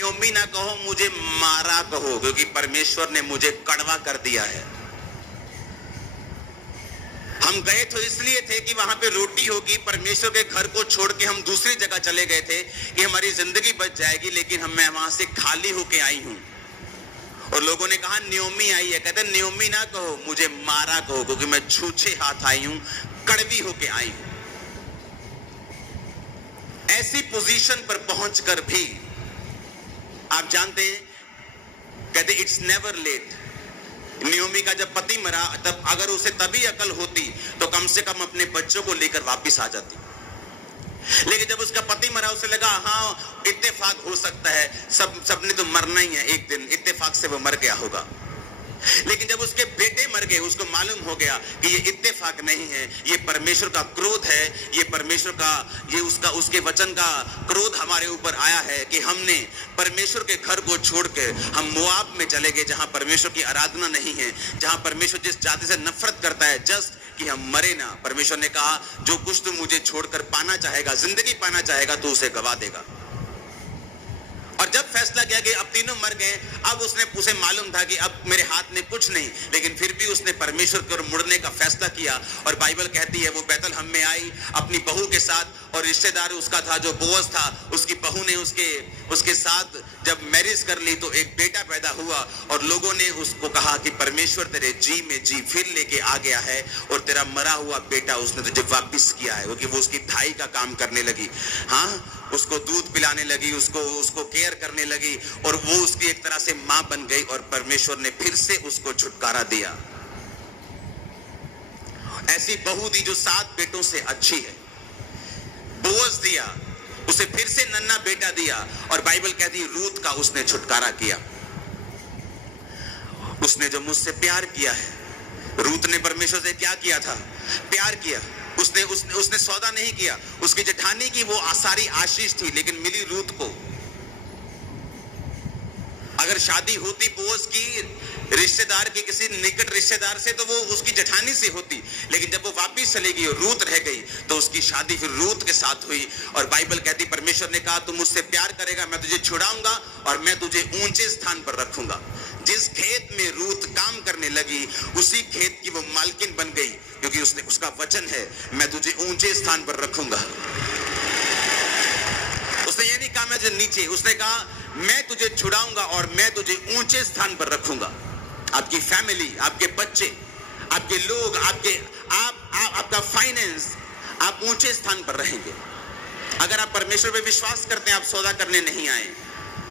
नयोमी ना कहो मुझे मारा कहो, क्योंकि परमेश्वर ने मुझे कड़वा कर दिया है। हम गए तो इसलिए थे कि वहां पे रोटी होगी, परमेश्वर के घर को छोड़ के हम दूसरी जगह चले गए थे कि हमारी जिंदगी बच जाएगी, लेकिन मैं वहां से खाली होके आई हूं। और लोगों ने कहा नयोमी आई है, कहते नयोमी ना कहो मुझे मारा कहो, क्योंकि मैं छूछे हाथ आई हूं, कड़वी होके आई हूं। ऐसी पोजीशन पर पहुंचकर भी आप जानते हैं, कहते इट्स नेवर लेट। नयोमी का जब पति मरा, तब अगर उसे तभी अकल होती तो कम से कम अपने बच्चों को लेकर वापस आ जाती। लेकिन जब उसका पति मरा, उसे लगा हाँ इत्तेफाक हो सकता है, सबने तो मरना ही है, एक दिन इत्तेफाक से वो मर गया होगा। लेकिन जब उसके बेटे मर गए, उसको मालूम हो गया कि ये इत्तेफाक नहीं है, ये परमेश्वर का क्रोध है, ये परमेश्वर का, ये उसके वचन का क्रोध हमारे ऊपर आया है कि हमने परमेश्वर के घर को छोड़ के हम मोआब में चले गए, जहां परमेश्वर की आराधना नहीं है, जहां परमेश्वर जिस जाति से नफरत करता है, जस्ट कि हम मरे ना। परमेश्वर ने कहा जो कुछ तू मुझे छोड़कर पाना चाहेगा, जिंदगी पाना चाहेगा, तो उसे गवा देगा। और जब फैसला किया कि अब तीनों मर गए, अब उसे मालूम था कि अब मेरे हाथ में कुछ नहीं, लेकिन फिर भी उसने परमेश्वर की ओर मुड़ने का फैसला किया। और बाइबल कहती है वो बैतलहम में आई अपनी बहू के साथ, और रिश्तेदार उसका था जो बोअज था, उसकी बहू ने उसके साथ जब मैरिज कर ली तो एक बेटा पैदा हुआ। और लोगों ने उसको कहा कि परमेश्वर तेरे जी में जी फिर लेके आ गया है, और तेरा मरा हुआ बेटा उसने तुझे वापिस किया है, क्योंकि वो उसकी धाई का काम करने लगी। हाँ, उसको दूध पिलाने लगी, उसको केयर करने लगी, और वो उसकी एक तरह से मां बन गई, और परमेश्वर ने फिर से उसको छुटकारा दिया। ऐसी बहू दी जो 7 बेटों से अच्छी है, बोअज दिया, उसे फिर से नन्हा बेटा दिया, और बाइबल कहती रूत का उसने छुटकारा किया। उसने जो मुझसे प्यार किया है, रूत ने परमेश्वर से क्या किया था? प्यार किया। उसने सौदा नहीं किया, उसकी जेठानी की वो सारी आशीष थी, लेकिन मिली रूत को। अगर शादी होती बोअज की रिश्तेदार की, किसी निकट रिश्तेदार से, तो वो उसकी जेठानी से होती, लेकिन जब वो वापिस चली गई और रूत रह गई, तो उसकी शादी फिर रूत के साथ हुई। और बाइबल कहती परमेश्वर ने कहा तू मुझसे प्यार करेगा, मैं तुझे छुड़ाऊंगा और मैं तुझे ऊंचे स्थान पर रखूंगा। जिस खेत में रूत काम करने लगी, उसी खेत की वो मालकिन बन गई, क्योंकि उसका वचन है मैं तुझे ऊंचे स्थान पर रखूंगा। उसने ये नहीं कहा मैं तुझे नीचे, उसने कहा मैं तुझे छुड़ाऊंगा और मैं तुझे ऊंचे स्थान पर रखूंगा। आपकी फैमिली, आपके बच्चे, आपके लोग, आपका फाइनेंस, आप ऊंचे स्थान पर रहेंगे। अगर आप परमेश्वर पे विश्वास करते हैं, आप सौदा करने नहीं आए।